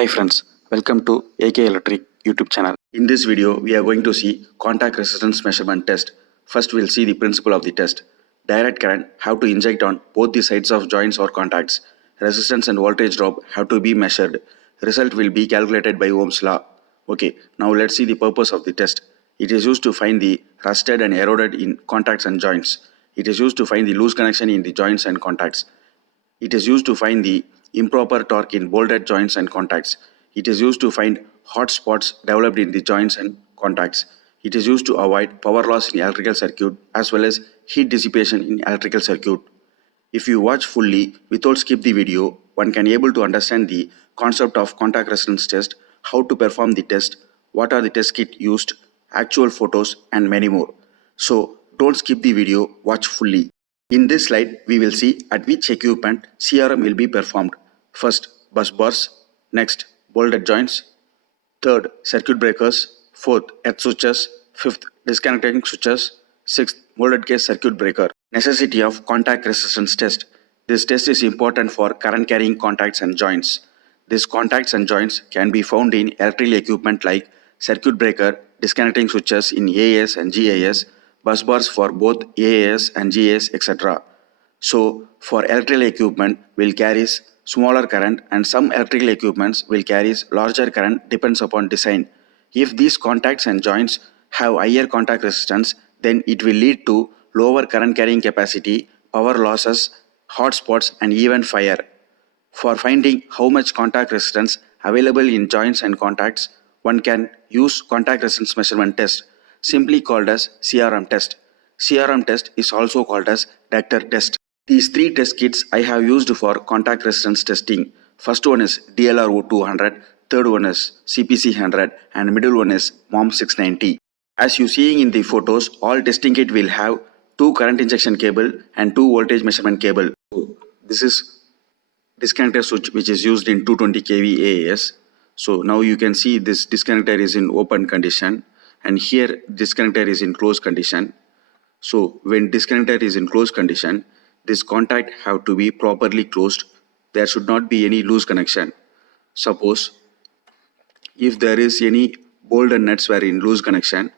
Hi friends, welcome to AK Electric YouTube channel. In this video, we are going to see contact resistance measurement test. First, we'll see the principle of the test. Direct current have to inject on both the sides of joints or contacts. Resistance and voltage drop have to be measured. Result will be calculated by Ohm's law. Okay, now let's see the purpose of the test. It is used to find the rusted and eroded in contacts and joints. It is used to find the loose connection in the joints and contacts. It is used to find the improper torque in bolted joints and contacts. It is used to find hot spots developed in the joints and contacts. It is used to avoid power loss in electrical circuit as well as heat dissipation in electrical circuit. If you watch fully without skip the video, one can able to understand the concept of contact resistance test, how to perform the test, what are the test kit used, actual photos and many more. So don't skip the video, watch fully. In this slide, we will see at which equipment CRM will be performed. First, bus bars. Next, bolted joints. Third, circuit breakers. Fourth, earth switches. Fifth, disconnecting switches. Sixth, molded case circuit breaker. Necessity of contact resistance test. This test is important for current carrying contacts and joints. These contacts and joints can be found in electrical equipment like circuit breaker, disconnecting switches in AAS and GAS, bus bars for both AAS and GAS, etc. So, for electrical equipment will carries smaller current and some electrical equipments will carries larger current depends upon design. If these contacts and joints have higher contact resistance, then it will lead to lower current carrying capacity, power losses, hot spots and even fire. For finding how much contact resistance available in joints and contacts, one can use contact resistance measurement test, simply called as CRM test. CRM test is also called as detector test. These three test kits I have used for contact resistance testing. First one is DLRO 200, third one is CPC 100 and middle one is MOM 690. As you seeing in the photos, all testing kit will have two current injection cable and two voltage measurement cable. This is disconnector switch which is used in 220 kV AAS. So now you can see this disconnector is in open condition and here disconnector is in closed condition. So when disconnector is in closed condition, this contact have to be properly closed. There should not be any loose connection. Suppose if there is any bolt and nuts were in loose connection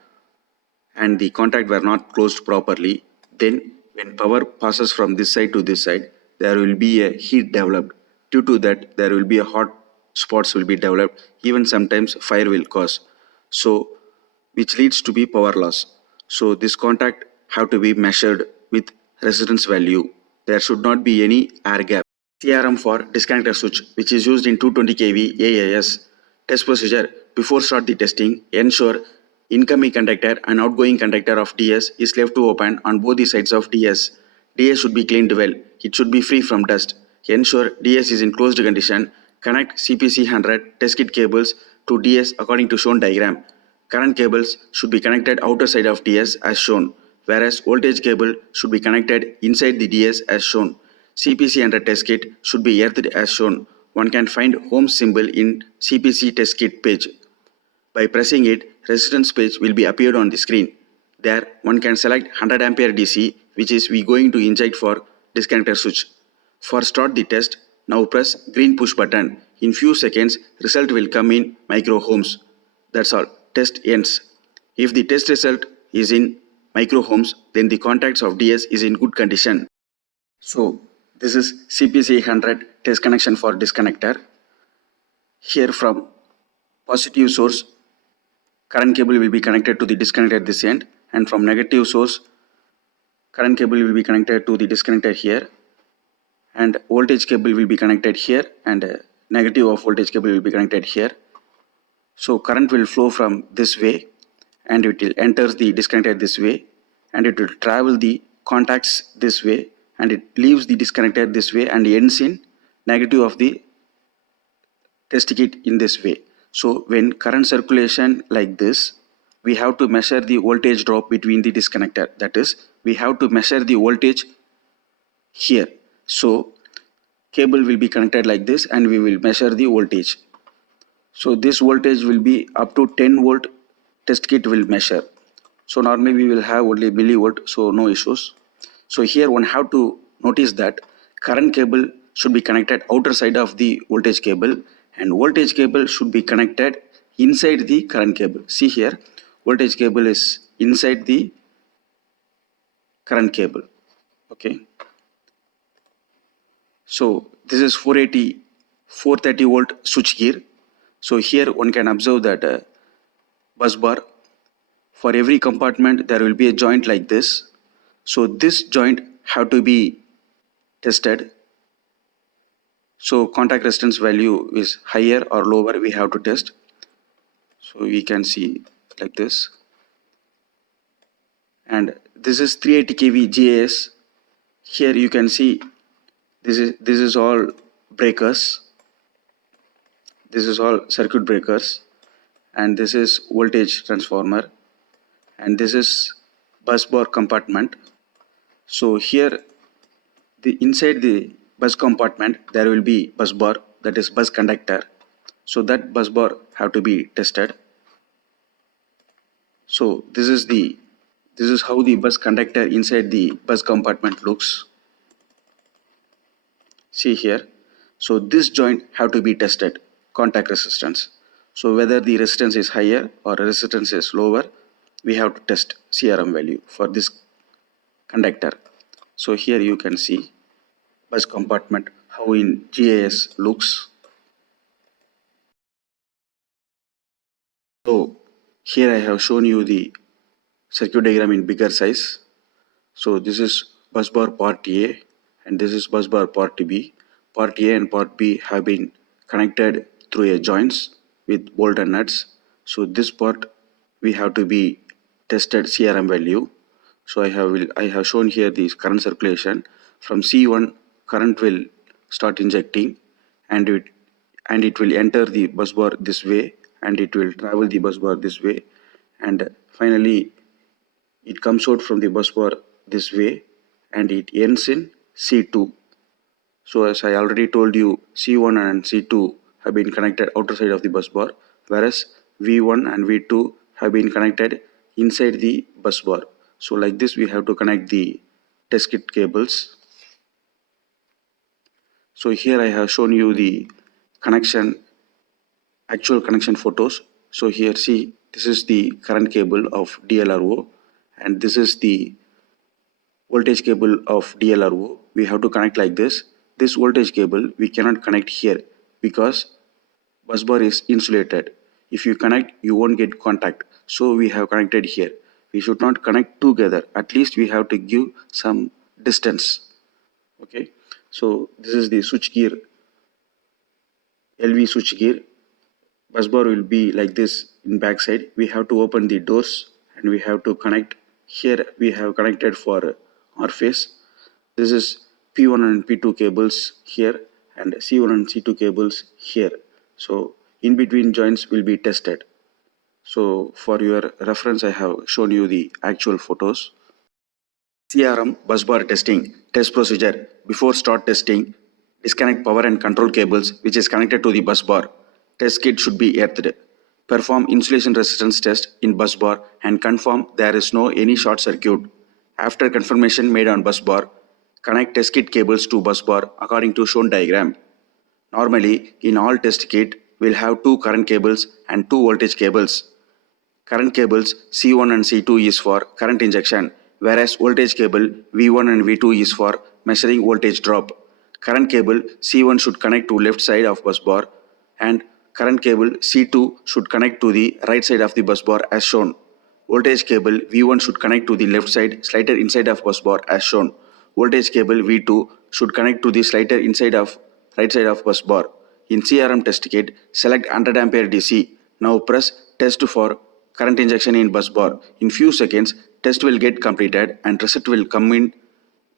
and the contact were not closed properly, then when power passes from this side to this side, there will be a heat developed. Due to that, there will be a hot spots will be developed. Even sometimes fire will cause. So, which leads to be power loss. So, this contact have to be measured with resistance value. There should not be any air gap. CRM for disconnector switch, which is used in 220 kV AAS. Test procedure: before start the testing, ensure incoming conductor and outgoing conductor of DS is left to open on both the sides of DS. DS should be cleaned well. It should be free from dust. Ensure DS is in closed condition. Connect CPC 100 test kit cables to DS according to shown diagram. Current cables should be connected outer side of DS as shown, whereas voltage cable should be connected inside the DS as shown. CPC 100 test kit should be earthed as shown. One can find Ohm's symbol in CPC test kit page. By pressing it, resistance page will be appeared on the screen. There, one can select 100 ampere DC, which is we going to inject for disconnector switch. For start the test, now press green push button. In few seconds, result will come in micro ohms. That's all. Test ends. If the test result is in micro ohms, then the contacts of DS is in good condition. So, this is CPC 100 test connection for disconnector. Here from positive source, current cable will be connected to the disconnector at this end, and from negative source, current cable will be connected to the disconnector here, and voltage cable will be connected here, and negative of voltage cable will be connected here. So current will flow from this way and it will enter the disconnector this way and it will travel the contacts this way and it leaves the disconnector this way and ends in negative of the test kit in this way. So when current circulation like this, we have to measure the voltage drop between the disconnector. That is, we have to measure the voltage here. So cable will be connected like this and we will measure the voltage. So this voltage will be up to 10 volt test kit will measure. So normally we will have only millivolt, so no issues. So here one have to notice that current cable should be connected outer side of the voltage cable and voltage cable should be connected inside the current cable. See here, voltage cable is inside the current cable. Okay, so this is 430 volt switch gear. So here one can observe that bus bar, for every compartment there will be a joint like this. So this joint have to be tested. So contact resistance value is higher or lower, we have to test. So we can see like this. And this is 380 kV GAS. Here you can see this is all breakers. This is all circuit breakers, and this is voltage transformer, and this is bus bar compartment. So here the inside the bus compartment there will be bus bar, that is bus conductor. So that bus bar have to be tested. So this is how the bus conductor inside the bus compartment looks. See here. So this joint have to be tested, contact resistance. So whether the resistance is higher or resistance is lower, we have to test CRM value for this conductor. So here you can see bus compartment how in GIS looks. So here I have shown you the circuit diagram in bigger size. So this is bus bar part A and this is bus bar part B. Part A and part B have been connected through a joints with bolt and nuts. So this part we have to be tested CRM value. So I have shown here the current circulation. From C1 current will start injecting and it will enter the bus bar this way and it will travel the bus bar this way, and finally it comes out from the bus bar this way and it ends in C2. So as I already told you, C1 and C2 have been connected outer side of the bus bar, whereas V1 and V2 have been connected inside the bus bar. So like this we have to connect the test kit cables. So here I have shown you the actual connection photos. So here see, this is the current cable of DLRO and this is the voltage cable of DLRO. We have to connect like this. This voltage cable we cannot connect here because bus bar is insulated. If you connect, you won't get contact. So we have connected here. We should not connect together. At least we have to give some distance. Okay. So this is the switch gear, LV switch gear. Bus bar will be like this in back side. We have to open the doors and we have to connect. Here we have connected for R phase. This is P1 and P2 cables here and C1 and C2 cables here. So in between joints will be tested. So for your reference I have shown you the actual photos. CRM bus bar testing test procedure. Before start testing, disconnect power and control cables which is connected to the bus bar. Test kit should be earthed. Perform insulation resistance test in bus bar and confirm there is no any short circuit. After confirmation made on bus bar, connect test kit cables to bus bar according to shown diagram. Normally, in all test kit, we'll have two current cables and two voltage cables. Current cables C1 and C2 is for current injection, whereas voltage cable V1 and V2 is for measuring voltage drop. Current cable C1 should connect to left side of bus bar and current cable C2 should connect to the right side of the bus bar as shown. Voltage cable V1 should connect to the left side slider inside of bus bar as shown. Voltage cable V2 should connect to the slider inside of right side of bus bar. In CRM test kit, select 100 ampere DC. Now press test for current injection in bus bar. In few seconds, test will get completed and result will come in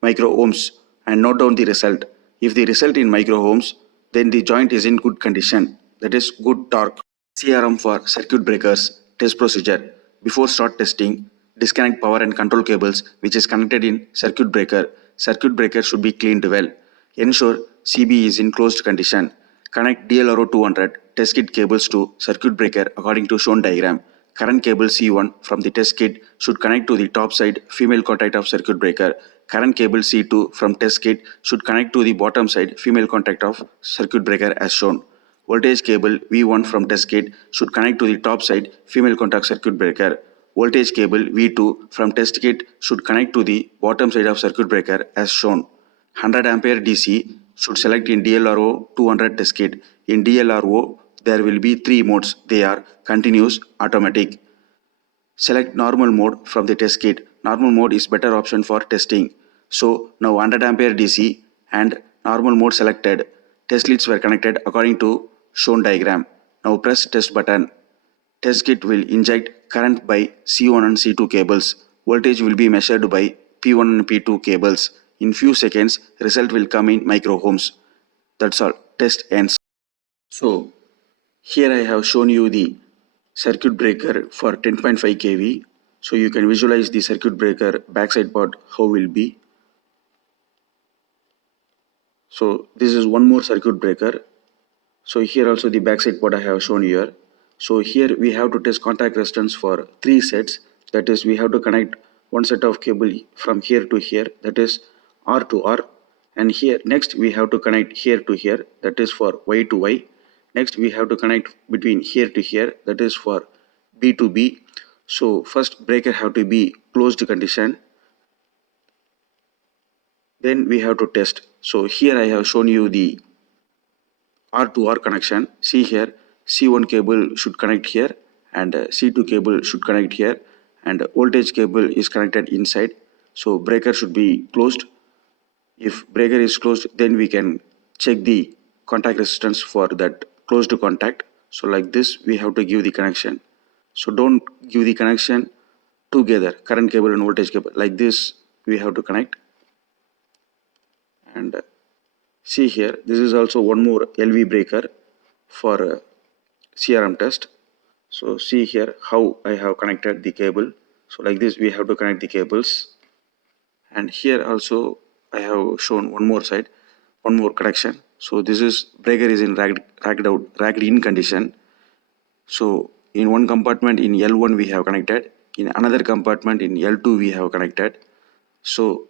micro ohms and note down the result. If the result in micro ohms, then the joint is in good condition, that is good torque. CRM for circuit breakers test procedure. Before start testing, disconnect power and control cables which is connected in circuit breaker. Circuit breaker should be cleaned well. Ensure CB is in closed condition. Connect DLRO 200 test kit cables to circuit breaker according to shown diagram. Current cable C1 from the test kit should connect to the top side female contact of circuit breaker. Current cable C2 from test kit should connect to the bottom side female contact of circuit breaker as shown. Voltage cable V1 from test kit should connect to the top side female contact circuit breaker. Voltage cable V2 from test kit should connect to the bottom side of circuit breaker as shown. 100 ampere DC should select in DLRO 200 test kit. In DLRO, there will be three modes. They are continuous, automatic. Select normal mode from the test kit. Normal mode is better option for testing. So now 100 ampere DC and normal mode selected. Test leads were connected according to shown diagram. Now press test button. Test kit will inject current by C1 and C2 cables. Voltage will be measured by P1 and P2 cables. In few seconds, result will come in micro ohms. That's all. Test ends. So here I have shown you the circuit breaker for 10.5 kV. So you can visualize the circuit breaker backside part how will be. So this is one more circuit breaker. So here also the backside part I have shown here. So here we have to test contact resistance for 3 sets. That is, we have to connect one set of cable from here to here, that is R to R. And here next we have to connect here to here, that is for Y to Y. Next we have to connect between here to here, that is for B to B. So first breaker have to be closed condition. Then we have to test. So here I have shown you the R to R connection. See here, C1 cable should connect here and C2 cable should connect here, and voltage cable is connected inside. So breaker should be closed. If breaker is closed, then we can check the contact resistance for that closed contact. So like this we have to give the connection. So don't give the connection together, current cable and voltage cable. Like this we have to connect. And see here, this is also one more LV breaker for CRM test. So see here how I have connected the cable. So like this we have to connect the cables. And here also I have shown one more side, one more connection. So this is breaker is in ragged in condition. So in one compartment in L1 we have connected, in another compartment in L2 we have connected. So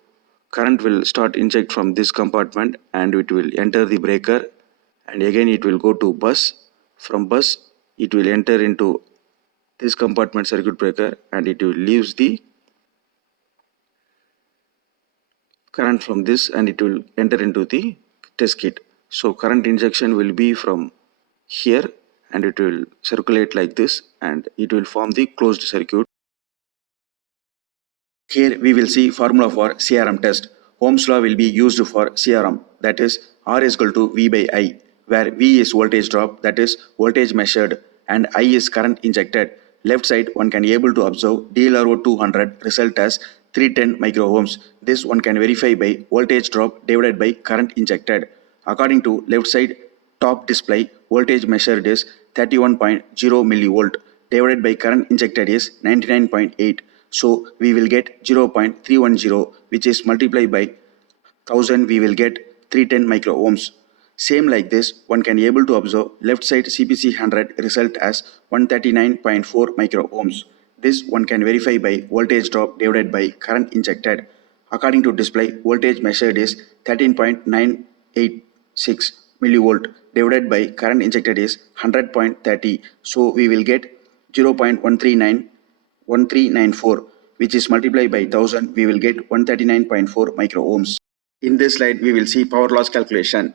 current will start inject from this compartment and it will enter the breaker, and again it will go to bus. From bus it will enter into this compartment circuit breaker and it will leaves the current from this and it will enter into the test kit. So current injection will be from here and it will circulate like this and it will form the closed circuit. Here we will see formula for CRM test. Ohm's law will be used for CRM, that is R is equal to V by I, where V is voltage drop, that is voltage measured, and I is current injected. Left side one can able to observe DLRO 200 result as 310 micro ohms. This one can verify by voltage drop divided by current injected. According to left side top display, voltage measured is 31.0 millivolt divided by current injected is 99.8. So we will get 0.310, which is multiplied by 1000, we will get 310 micro ohms. Same like this, one can able to observe left side CPC 100 result as 139.4 micro ohms. This one can verify by voltage drop divided by current injected. According to display, voltage measured is 13.986 millivolt divided by current injected is 100.30. So we will get 0.1394, which is multiplied by 1000, we will get 139.4 micro ohms. In this slide, we will see power loss calculation.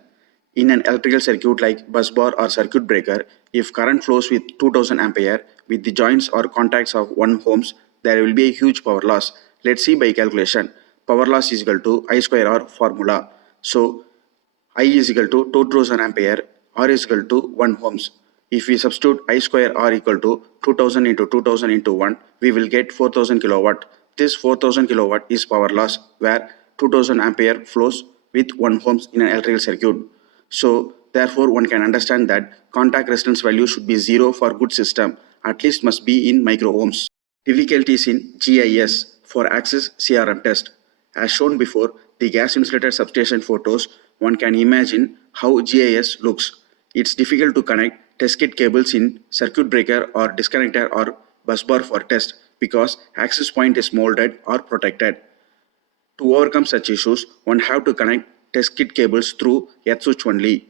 In an electrical circuit like busbar or circuit breaker, if current flows with 2000 ampere with the joints or contacts of 1 ohms, there will be a huge power loss. Let's see by calculation. Power loss is equal to I square R formula. So I is equal to 2000 ampere, R is equal to 1 ohms. If we substitute I square R equal to 2000 into 2000 into 1, we will get 4000 kilowatt. This 4000 kilowatt is power loss, where 2000 ampere flows with 1 ohms in an electrical circuit. So therefore one can understand that contact resistance value should be 0 for good system, at least must be in micro ohms. Difficulties in GIS for access CRM test. As shown before, the gas insulated substation photos, one can imagine how GIS looks. It's difficult to connect test kit cables in circuit breaker or disconnector or busbar for test because access point is molded or protected. To overcome such issues, one have to connect test kit cables through earth switch only.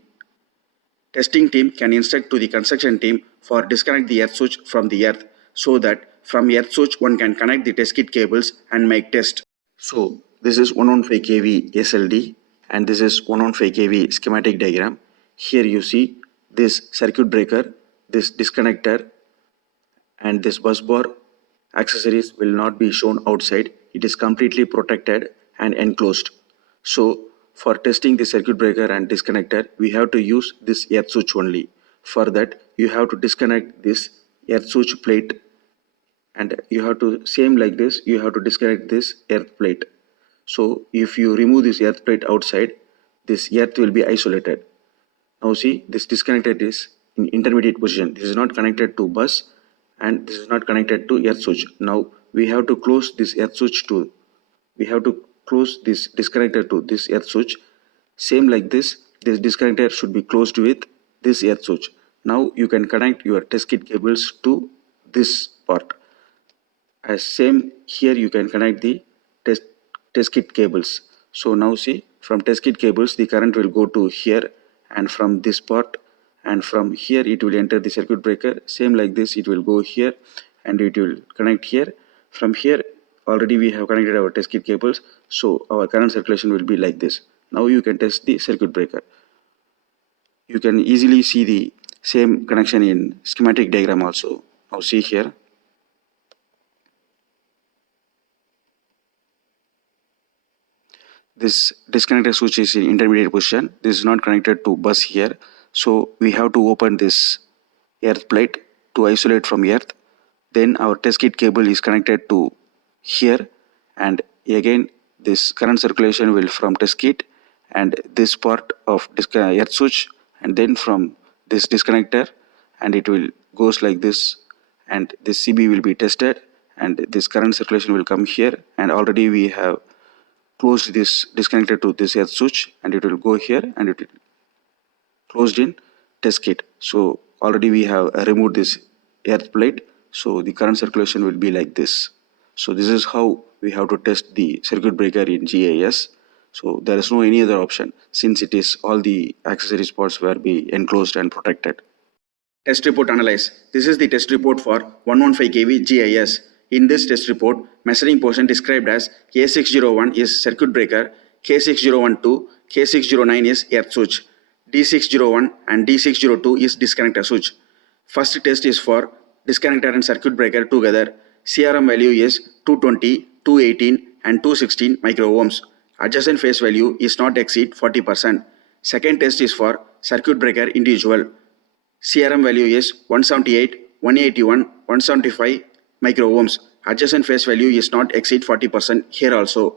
Testing team can instruct to the construction team for disconnect the earth switch from the earth so that from earth switch one can connect the test kit cables and make test. So this is 115 kV SLD and this is 115 kV schematic diagram. Here you see this circuit breaker, this disconnector and this busbar accessories will not be shown outside. It is completely protected and enclosed. So for testing the circuit breaker and disconnector, we have to use this earth switch only. For that, you have to disconnect this earth switch plate and you have to, same like this, you have to disconnect this earth plate. So if you remove this earth plate outside, this earth will be isolated. Now see, this disconnected is in intermediate position. This is not connected to bus and this is not connected to earth switch. Now we have to close this earth switch to, we have to close this disconnector to this earth switch. Same like this disconnector should be closed with this earth switch. Now you can connect your test kit cables to this part. As same here you can connect the test kit cables. So now see, from test kit cables the current will go to here and from this part, and from here it will enter the circuit breaker. Same like this it will go here and it will connect here. From here already we have connected our test kit cables, so our current circulation will be like this. Now you can test the circuit breaker. You can easily see the same connection in schematic diagram also. Now see here. This disconnector switch is in intermediate position. This is not connected to bus here. So we have to open this earth plate to isolate from earth. Then our test kit cable is connected to here and again this current circulation will from test kit and this part of earth switch and then from this disconnector and it will goes like this and this CB will be tested and this current circulation will come here and already we have closed this disconnector to this earth switch and it will go here and it will closed in test kit. So already we have removed this earth plate, so the current circulation will be like this. So this is how we have to test the circuit breaker in GIS. So there is no any other option since it is all the accessory spots will be enclosed and protected. Test report analyze. This is the test report for 115 kV GIS. In this test report, measuring portion described as K601 is circuit breaker, K6012, K609 is earth switch, D601 and D602 is disconnector switch. First test is for disconnector and circuit breaker together. CRM value is 220, 218 and 216 microohms. Adjacent phase value is not exceed 40%. Second test is for circuit breaker individual. CRM value is 178, 181, 175 microohms. Adjacent phase value is not exceed 40% here also.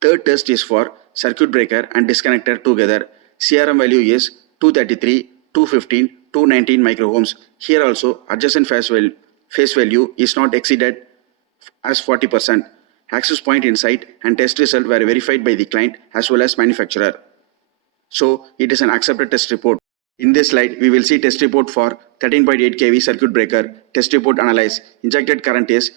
Third test is for circuit breaker and disconnector together. CRM value is 233, 215, 219 microohms. Here also adjacent phase value is not exceeded as 40%. Access point insight and test result were verified by the client as well as manufacturer. So it is an accepted test report. In this slide, we will see test report for 13.8 kV circuit breaker. Test report analyze. Injected current is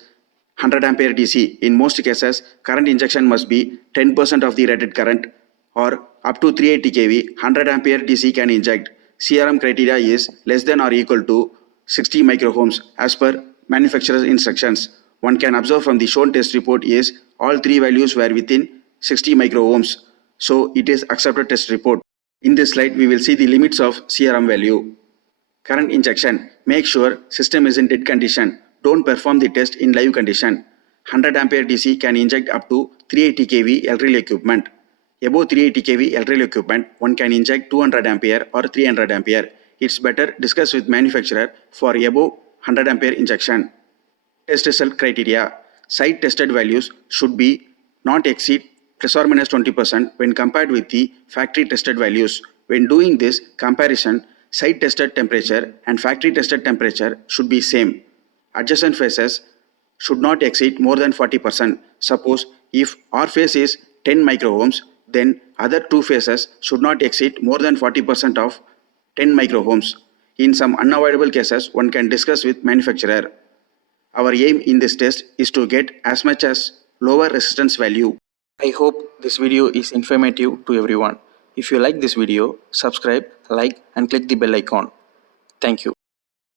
100 ampere DC. In most cases, current injection must be 10% of the rated current or up to 380 kV, 100 ampere DC can inject. CRM criteria is less than or equal to 60 microohms as per manufacturer's instructions. One can observe from the shown test report is all three values were within 60 microohms. So it is accepted test report. In this slide, we will see the limits of CRM value. Current injection. Make sure system is in dead condition. Don't perform the test in live condition. 100 ampere DC can inject up to 380 kV electrical equipment. Above 380 kV electrical equipment, one can inject 200 ampere or 300 ampere. It's better discuss with manufacturer for above 100 ampere injection. Test result criteria. Site tested values should be not exceed plus or minus 20% when compared with the factory tested values. When doing this comparison, site tested temperature and factory tested temperature should be same. Adjacent phases should not exceed more than 40%. Suppose if our phase is 10 microohms, then other two phases should not exceed more than 40% of 10 microohms. In some unavoidable cases, one can discuss with manufacturer. Our aim in this test is to get as much as lower resistance value. I hope this video is informative to everyone. If you like this video, subscribe, like and click the bell icon. Thank you.